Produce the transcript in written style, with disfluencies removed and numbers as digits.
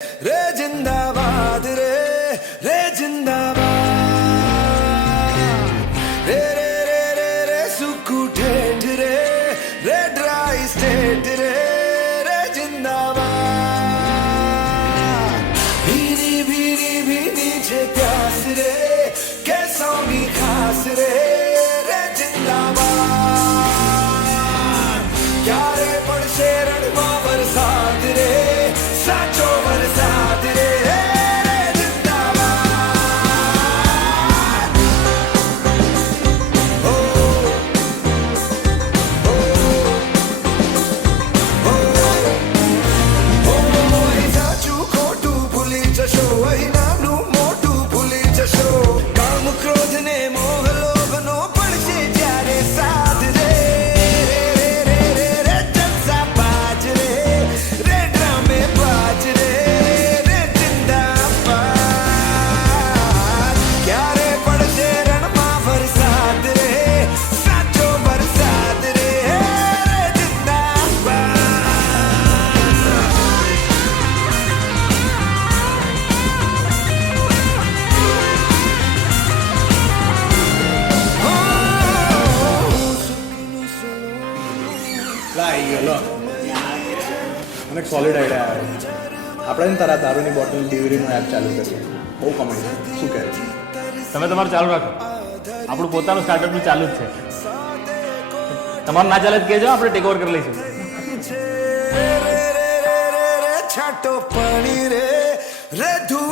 रे जिंदाबाद रे जिंदाबाद रे रे रे रे रे सुकू ठेठ रे ड्राई स्टेट रे जिंदाबाद भीनी भीनी भीनी छे प्यास रे कैसो भी खास रे जिंदाबाद क्यारे પડશે રણમાં વરસાદ રે સાચો વરસાદ રે જિંદાબાદ ઓ ઓ ઓ ઓ સાચું ખોટું ભૂલી જશો અહીં નાનું મોટું ભૂલી જશો કામ ક્રોધ ને મોહ લોભનો પડશે જ્યારે સાથ રે મને સોલિડ આઈડિયા આવ્યો. આપણે તારા દારૂની બોટલ ડિલિવરીનું એપ ચાલુ કરીએ. બહુ કમાઈ છે. શું કહે છે? તમે તમારું ચાલુ રાખો. આપણું પોતાનું સ્ટાર્ટઅપ બી ચાલુ જ છે. તમારું ના ચાલે જ કહેજો, આપણે ટેક ઓવર કરી લઈશું. છાટો પાણી રે રે ધૂ